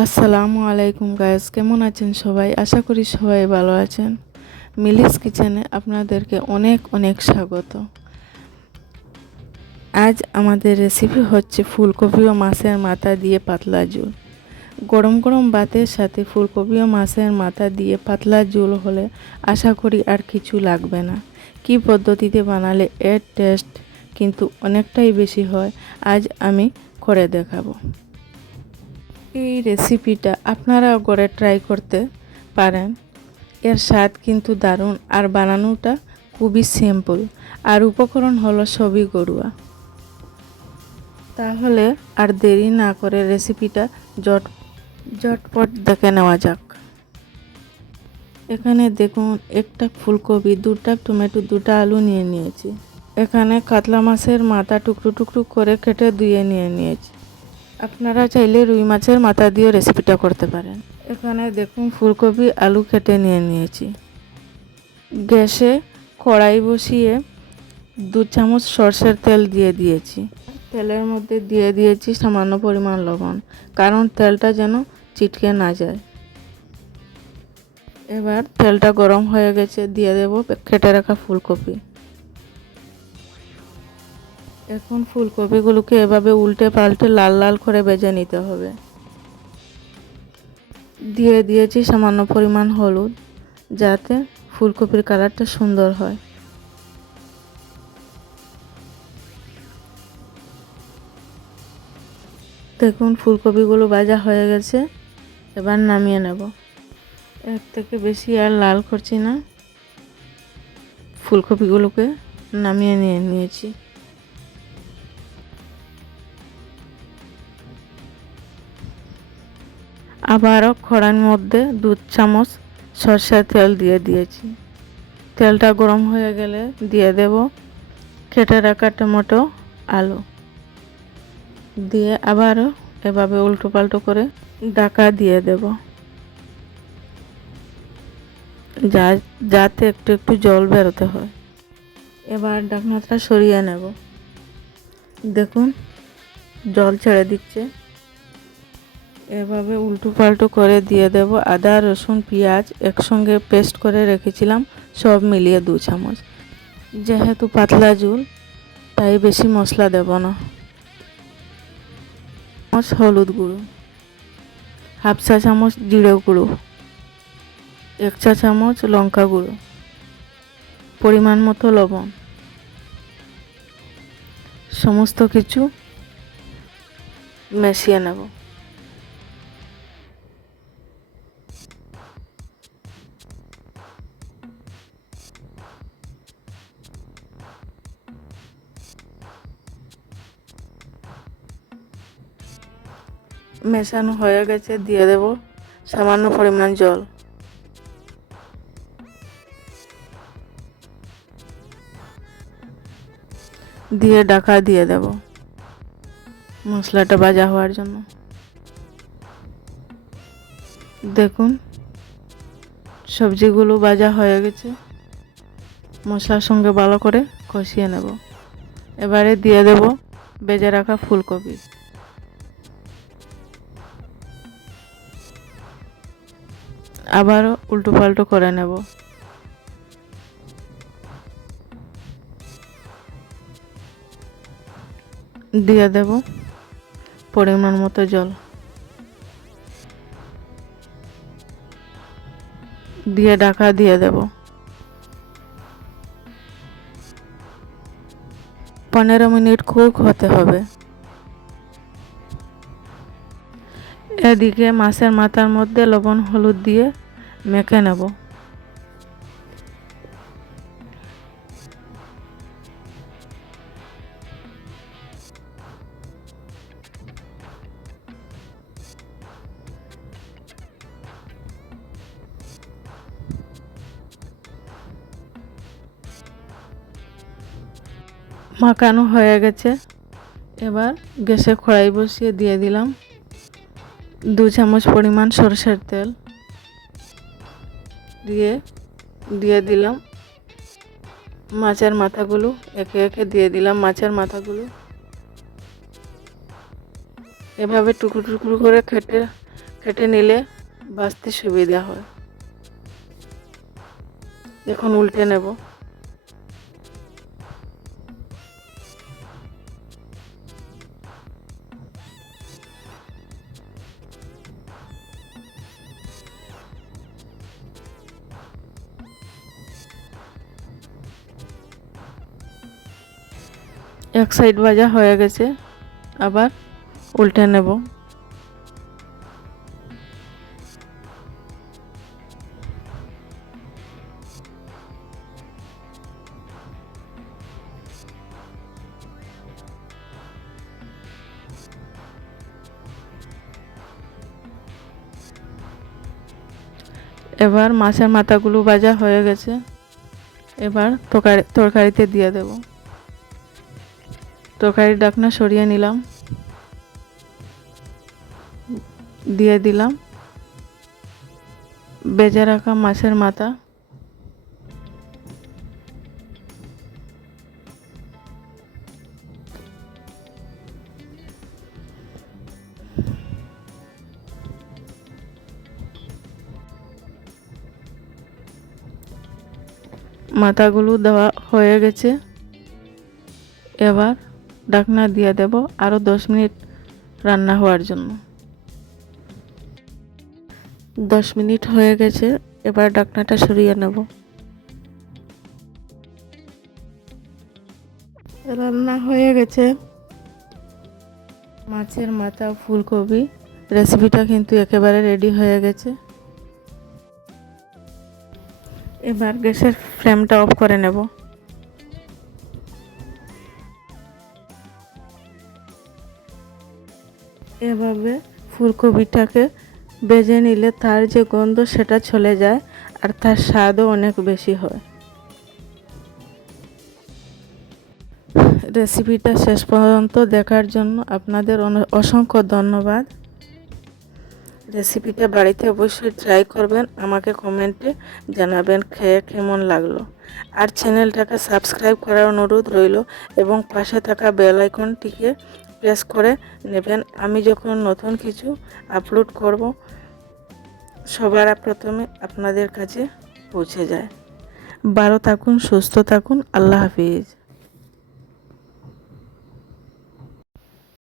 আসসালামু আলাইকুম গাইস, কেমন আছেন সবাই? আশা করি সবাই ভালো আছেন। মিলিস কিচেনে আপনাদেরকে অনেক অনেক স্বাগত। আজ আমাদের রেসিপি হচ্ছে ফুলকপি ও মাছের মাথা দিয়ে পাতলা ঝোল। গরম গরম ভাতের সাথে ফুলকপি ও মাছের মাথা দিয়ে পাতলা ঝোল হলে আশা করি আর কিছু লাগবে না। কী পদ্ধতিতে বানালে এর টেস্ট কিন্তু অনেকটাই বেশি হয়, আজ আমি করে দেখাবো। এই রেসিপিটা আপনারাও ঘরে ট্রাই করতে পারেন। এর স্বাদ কিন্তু দারুণ আর বানানোটা খুবই সিম্পল, আর উপকরণ হলো সবই ঘরোয়া। তাহলে আর দেরি না করে রেসিপিটা ঝটপট দেখে নেওয়া যাক। এখানে দেখুন, একটা ফুলকপি, দুটা টমেটো, দুটা আলু নিয়ে নিয়েছি। এখানে কাতলা মাছের মাথা টুকরো টুকরো করে কেটে ধুয়ে নিয়েছি। আপনারা চাইলে রুই মাছের মাথা দিয়ে রেসিপিটা করতে পারেন। এখানে দেখুন, ফুলকপি আলু কেটে নিয়েছি। গ্যাসে কড়াই বসিয়ে 2 চামচ সরষের তেল দিয়ে দিয়েছি। তেলের মধ্যে দিয়ে দিয়েছি সামান্য পরিমাণ লবণ, কারণ তেলটা যেন ছিটকে না যায়। এবার তেলটা গরম হয়ে গেছে, দিয়ে দেব কেটে রাখা ফুলকপি। এখন ফুলকপিগুলোকে এভাবে উল্টে পাল্টে লাল লাল করে ভেজে নিতে হবে। দিয়ে দিয়েছি সামান্য পরিমাণ হলুদ, যাতে ফুলকপির কালারটা সুন্দর হয়। দেখুন, ফুলকপিগুলো ভাজা হয়ে গেছে, এবার নামিয়ে নেব। এর থেকে বেশি আর লাল করছি না, ফুলকপিগুলোকে নামিয়ে নিয়েছি। আবারও কড়াইর মধ্যে 2 চামচ সরষের তেল দিয়ে দিয়েছি। তেলটা গরম হয়ে গেলে দিয়ে দেব কেটে রাখা টমেটো, আলু দিয়ে আবারও এভাবে উল্টো পাল্টো করে ঢাকা দিয়ে দেব, যাতে একটু একটু জল বেরোতে হয়। এবার ঢাকনাটা সরিয়ে নেব। দেখুন, জল ছেড়ে দিচ্ছে। এভাবে উল্টো পাল্টো করে দিয়ে দেব আদা, রসুন, পেঁয়াজ একসঙ্গে পেস্ট করে রেখেছিলাম, সব মিলিয়ে 2 চামচ। যেহেতু পাতলা ঝোল, তাই বেশি মশলা দেব না। হলুদ গুঁড়ো, হাফ চা চামচ জিরে গুঁড়ো, 1 চা চামচ লঙ্কা গুঁড়ো, পরিমাণ মতো লবণ। সমস্ত কিছু মিশিয়ে নেব। মেশানো হয়ে গেছে, দিয়ে দেব সামান্য পরিমাণ জল। দিয়ে ঢাকা দিয়ে দেব মশলাটা ভাজা হওয়ার জন্য। দেখুন, সবজিগুলো ভাজা হয়ে গেছে, মশলার সঙ্গে ভালো করে কষিয়ে নেব। এবারে দিয়ে দেব ভেজে রাখা ফুলকপি। আবারও উল্টো পাল্টো করে নেব। দিয়ে দেব পরিমাণ মতো জল, দিয়ে ঢাকা দিয়ে দেব। 15 মিনিট কুক হতে হবে। এদিকে মাছের মাথার মধ্যে লবণ হলুদ দিয়ে মেখে নেব। মাখানো হয়ে গেছে। এবার গ্যাসে কড়াই বসিয়ে দিয়ে দিলাম 2 চামচ পরিমাণ সরষের তেল, দিয়ে দিলাম মাছের মাথাগুলো। একে একে দিয়ে দিলাম মাছের মাথাগুলো। এভাবে টুকরো টুকরো করে কেটে নিলে ভাজতে সুবিধা হয়। এখন উল্টে নেব। এক সাইড ভাজা হয়ে গেছে, আবার উল্টে নেব। এবার মাছের মাথাগুলো ভাজা হয়ে গেছে, এবার তরকারিতে দিয়ে দেব। তরকারির ঢাকনা সরিয়ে নিলাম, দিয়ে দিলাম ভেজে রাখা মাছের মাথা। মাথাগুলো দেওয়া হয়ে গেছে, এবার ঢাকনা দিয়ে দেব আরও 10 মিনিট রান্না হওয়ার জন্য। 10 মিনিট হয়ে গেছে, এবার ঢাকনাটা সরিয়ে নেব। রান্না হয়ে গেছে মাছের মাথা ফুলকপি। রেসিপিটা কিন্তু একেবারে রেডি হয়ে গেছে। এবার গ্যাসের ফ্লেমটা অফ করে নেব। এভাবে ফুলকপিটাকে ভেজে নিলে তার যে গন্ধ সেটা চলে যায়, আর তার স্বাদও অনেক বেশি হয়। রেসিপিটা শেষ পর্যন্ত দেখার জন্য আপনাদের অসংখ্য ধন্যবাদ। রেসিপিটা বাড়িতে অবশ্যই ট্রাই করবেন, আমাকে কমেন্টে জানাবেন খেয়ে কেমন লাগলো। আর চ্যানেলটাকে সাবস্ক্রাইব করার অনুরোধ রইল এবং পাশে থাকা বেল আইকনটিকে প্রেস করে নেবেন। আমি যখন নতুন কিছু আপলোড করব সবার প্রথমে আপনাদের কাছে পৌঁছে যায়। ভালো থাকুন, সুস্থ থাকুন, আল্লাহ হাফিজ।